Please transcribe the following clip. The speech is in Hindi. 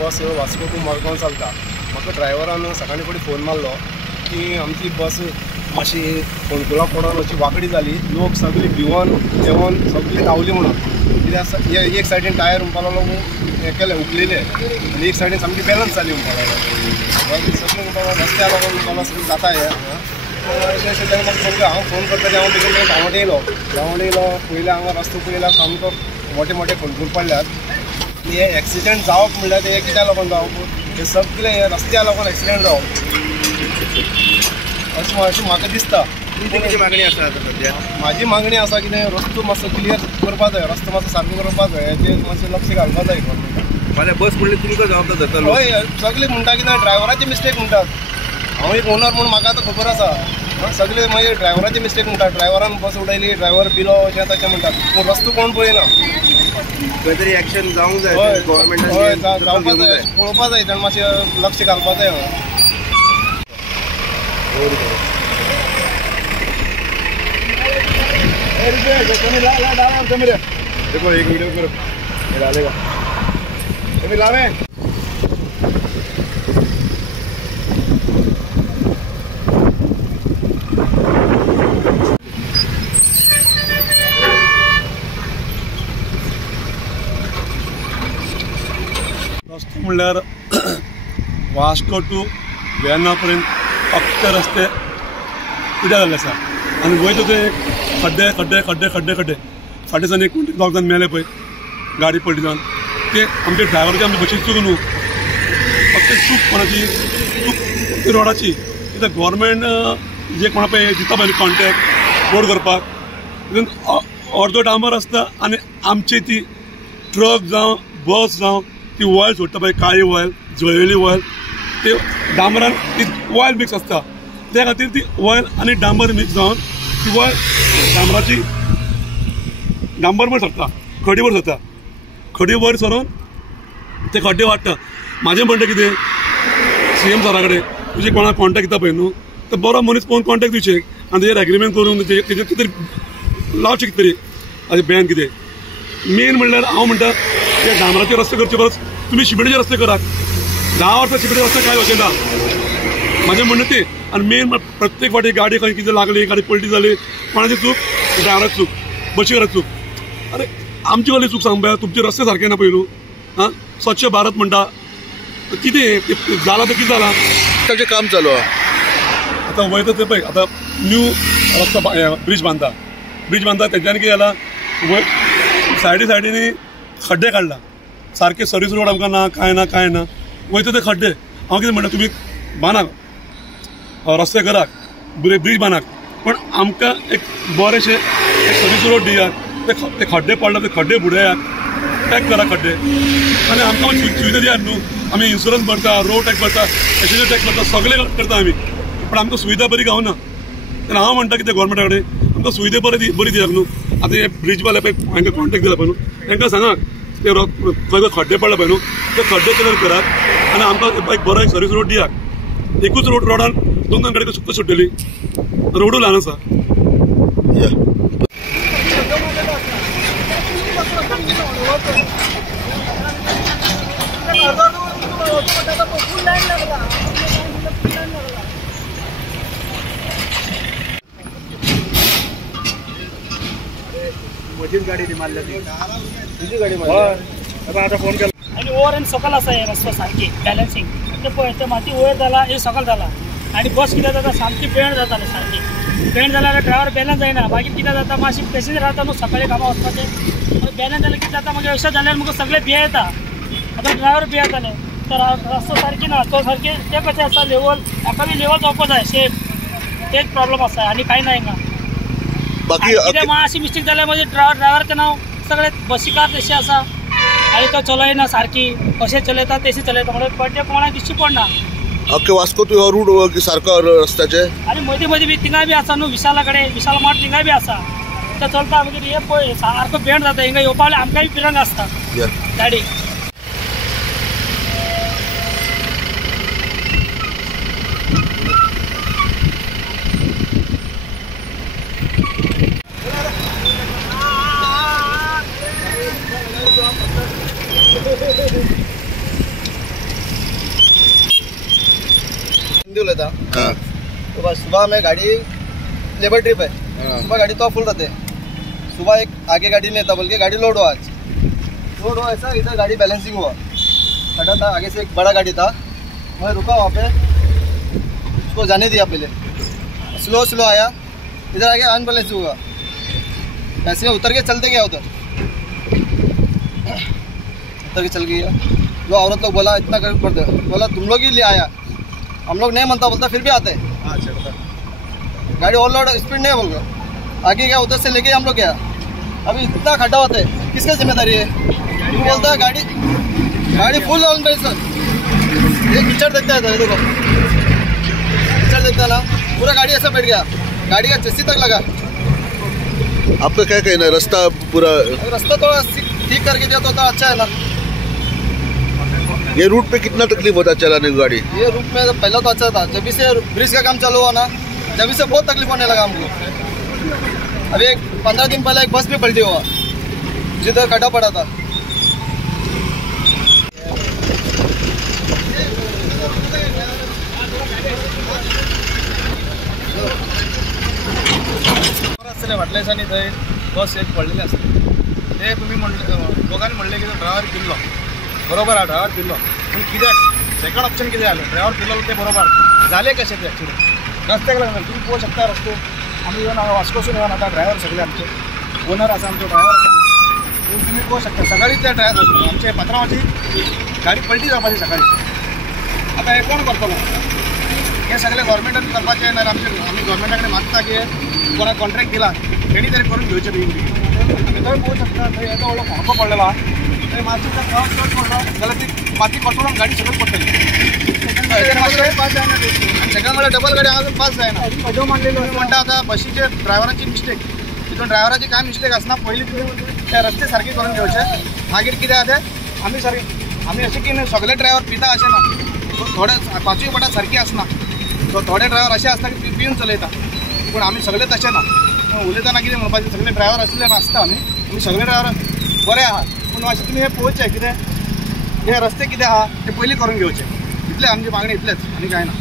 बस वास्को टू मडगांव चलता। म्हाका ड्रायव्हरान सकाळी फुडें फोन मारलो की आमची बस मातशी फोंडकुला पडून अशी वांकडी जाली, लोक सगळीं भिवून जेवण सगळीं धांवली म्हणून। कित्याक एक सायडीन टायर म्हणपा लागलो हें केलें उखलेलें आनी एक सायडीन सामकी बॅलन्स जाली म्हणपा लागलो। सगळें म्हणपा लागलो रस्त्या लागून म्हणपा सगळें जाता हें अशें तेणें म्हाका हांव फोन करता तेन्ना बेगीन धांवट येयलो पयलीं हांगा रस्तो पयल्यार सामको मोठे मोठे खंडूर पडल्यात। हे एक्सिडेंट जावप म्हणल्यार ते कित्याक लागून जावप, हे सगळे हे रस्त्या लागून एक्सिडेंट जावप अशें म्हाका दिसता। तुमची मागणी आसा आतां सद्या? म्हाजी मागणी आसा कितें रस्तो मातसो क्लियर करपा जाय, रस्तो मातसो सारको करपा जाय, हेजेर मातशें लक्ष घालपा जाय गव्हर्मेंटान। फाल्यां बस म्हणली तुमकां जबाबदार जातलो? हय सगळे म्हणटा कितें ड्रायव्हराची मिस्टेक म्हणटात। हांव एक ओनर म्हणून म्हाका आतां खबर आसा, सगळे मागीर ड्रायव्हराची मिस्टेक म्हणटात, ड्रायव्हरान बस उडयली, ड्रायव्हर पिलो अशें तशें म्हणटात, पूण रस्तो कोण पळयना। खंय तरी एक्शन जावंक जाय गव्हर्मेंटान, हय जावपा जाय, पळोवपा जाय, ताणें मातशें लक्ष घालपा जाय। देखो एक वीडियो करो, ये डालेगा, ये ला रहे हैं। रस्तो म्हणल्यार वास्को टू वेर्ना पर्यंत अख्खे रस्ते पिड्यार जाल्ले आसा आनी वयता ते खड्डे खड्डे खड्डे खड्डे खड्डे फाटी जावन एक दोग जाण मेले पळय गाडी पडली जावन, ते आमचे ड्रायव्हराची आमची बशीची चूक न्हू, फक्त चूक कोणाची, चूक रोडाची। कित्याक गव्हर्मेंट जे कोणा पळय दिता पळय कॉन्ट्रॅक्ट रोड करपाक, तितून अर्दो डांबर आसता आनी आमची ती ट्रक जावं बस जावं ती ऑयल सोडटा पळय, काळी ऑयल जळयली ऑयल, ते डांबरान ती ऑयल मिक्स आसता, त्या खातीर ती ऑयल आनी डांबर मिक्स जावन ती ऑयल डांबराची डांबर वर सरता, खडी वर सरता, खडी वर सरून ते खड्डे वाडटा। म्हाजें म्हणटा कितें CM सरा कडेन तुजे कोणाक कॉन्टॅक्ट दिता पळय न्हू, तर बरो मनीस पळोवन कॉन्टॅक्ट दिवचे आनी तेजेर एग्रीमेंट करून तेजेर कितें तरी लावचें कितें तरी हाजें बॅन कितें। मेन म्हणल्यार हांव म्हणटा ते डांबराचे रस्ते करचे परस तुमी शिमेटाचे रस्ते करात। 10 वर्सां शिमेटाचे रस्ते कांय वचना म्हाजें म्हणणें तें। आनी मेन प्रत्येक फावटी गाडी खंय कितें लागली, गाडी पलटी जाली, कोणाची चूक? ड्रायव्हराची चूक, बशीकाराची चूक। अरे आमची वाली चूक सांग पळय, तुमचे रस्ते सारके ना पळय न्हू। हां स्वच्छ भारत म्हणटा कितें जाला तर कितें जाला? ताचें काम चालू आहा आतां वयता ते पळय, आतां न्यू रस्तो ब्रिज बांदता तेंच्यांनी कितें जाला, सायडीनी खड्डे काडला, सारके सर्वीस रोड आमकां ना, कांय ना, वयता ते खड्डे। हांव कितें म्हणटा तुमी बांदात रस्ते करात, ब्रिज बांदात, पण आमकां एक बरेशे सर्वीस रोड दियात, ते खड्डे पडला ते खड्डे बुडयात, टॅक्स करा खड्डे, आनी आमकां सुविधा दियात न्हू। आमी इन्शुरन्स भरता, रोड टॅक्स भरता, पॅसेंजर टॅक्स भरता, सगळे करता आमी, पण आमकां सुविधा बरी गावना। तेन्ना हांव म्हणटा कितें गव्हर्मेंटा कडेन आमकां सुविधा बरी दियात न्हू। आतां हे ब्रिजवाले पळय हांकां कॉन्टॅक्ट दिला पळय न्हू, तांकां सांगात ते खंय खड्डे पडला पळय न्हू, ते खड्डे क्लियर करात आनी आमकां एक बरो सर्वीस रोड दियात। एकूच रोडान 2 गाडी सुद्दां सुट्टली, रोडू ल्हान आसा। मशीन गाडी मारल्या तुझी गाडी मारली आता फोन केला आणि ओव्हर एंड सकल आसा हे रस्तो सारकी बॅलन्सिंग ते पळय ते माती वयर जाला हे सकल जाला आणि बस कितें जाता सामकी बेंड जाताली सारकी बेंड जाल्यार ड्रायव्हर बॅलन्स जायना मागीर कितें जाता मातशी पॅसेंजर रावता न्हू सकाळी कामां वचपाचें बॅलन्स जाल्यार कितें जाता मागीर अशें जाल्यार म्हाका सगळे भिये येता आतां ड्रायव्हर भियेताले तर रस्तो सारकी ना तो सारके ते कशें आसा लेवल हाका बी लेवल जावपा जाय सेफ तेच प्रॉब्लेम आसा आनी कांय ना हिंगा बाकी कितें मातशी मिस्टेक जाल्यार मागीर ड्रायव्हराचें नांव सगळे बसीकार तशें आसा आनी तो चलयना सारकी कशें चलयता तशें चलयता म्हणून पड्डे कोणाक दिश्टी पडना अख्खे वास्को तू रूट सारको रस्त्याचे आनी मदीं मदीं बी थिंगाय बी आसा न्हू विशाला कडेन विशाल मार्ट थिंगाय बी आसा ते चलता मागीर हे पळय सारको बेंड जाता हिंगा येवपा जाल्यार आमकांय पिरांग आसता गाडी सुबह में गाड़ी लेबर ट्रिप है, सुबह गाड़ी तो फुल रहते, सुबह एक आगे गाड़ी नहीं था बल्कि गाड़ी लोड हुआ, आज लोड हुआ ऐसा, इधर गाड़ी बैलेंसिंग हुआ, खड़ा था, आगे से एक बड़ा गाड़ी था, मैं रुका वहाँ पे, उसको जाने दिया, पहले स्लो आया, इधर आगे अनबैलेंस हुआ, ऐसे उतर के चलते गया, उधर के चल गया। जो औरत लोग बोला इतना कर पड़ते, बोला तुम लोग ही ले आया, हम लोग नहीं मनता बोलता फिर भी आते हैं। गाड़ी ओवरलोड स्पीड नहीं बोल रहा, आगे गया, उधर से लेके हम लोग गया, अभी इतना खड्डा होता है, किसकी जिम्मेदारी है? बोलता है गाड़ी फुल ऑन पे सर, ये कीचड़ देता है, देखो कीचड़ देता है ना, पूरा गाड़ी ऐसा बैठ गया, गाड़ी का चस्सी तक लगा। आपका क्या कहना है? रास्ता पूरा थोड़ा ठीक करके दिया तो अच्छा है ना। ये रूट पे कितना तकलीफ होता है चलाने की गाड़ी? ये रूट में तो पहले तो अच्छा था, जब से ब्रिज का काम चालू हुआ ना, जब से बहुत तकलीफ होने लगा हमको। अभी 15 दिन पहले एक बस भी पलटी हुआ, जिधर खड्डा पड़ा था। रस्त्याला वाटल्यास आणि थंय बस एक पडलेली असते, ते तुम्ही दोघांनी म्हणले की ड्रायव्हर पिल्लो, बरोबर आहे ड्रायव्हर पिल्लो, पण कित्याक सेकंड ऑप्शन कितें जालें? ड्रायव्हर पिल्लो ते बरोबर झाले कशें ते एक्चुअली रस्त्याक लागून तुम्ही पळोवंक शकता रस्तो, आमी येवन हांगा वास्कोसून येवन आतां ड्रायव्हर सगळे आमचे ओनर आसा, आमचो ड्रायव्हर आसा, तुम्ही पळोवंक शकता सकाळी त्या ड्रायव्हर आमचे पात्रांवाची गाडी पलटी जावपाची सकाळी। आता हे कोण करतलो? हे सगळे गव्हर्मेंटान करपाचें ना, आमी गव्हर्मेंटा कडेन मागता की कोणाक कॉन्ट्रॅक्ट दिला तेणी तरी करून घेवचें बेगीन। आमी थंय पळोवंक शकता, थंय येदो व्हडलो फोंडको पडलेलो आहा, थंय मातशी जर पावस चड पडलो जाल्यार ती माती कटोळून गाडी सकयल पडटली, पास जायना, सेकंड म्हणल्यार डबल गाडी अजून पास जायना। अजो मानलेलो म्हणटा आतां बशीचे ड्रायव्हराची मिस्टेक, तितून ड्रायव्हराची काय मिस्टेक आसना, पयलीं ते रस्ते सारके करून घेवचे, मागीर कितें आहा तें आमी अशें की सगळे ड्रायव्हर पिता अशें ना, थोडे 5वी पटात सारकी आसना, थोडे ड्रायव्हर अशें आसता की पिवन चलयता, पूण आमी सगळे तशें ना। उलयतना कितें म्हणपाचें, सगळे ड्रायव्हर असले नासता, आमी सगळे ड्रायव्हर बरे आहात, पूण अशें तुमी हे पळोवचें कितें हे रस्ते कितें आहा ते पयलीं करून घेवचे, इतलें आमची मागणी, इतलेंच आनी कांय ना।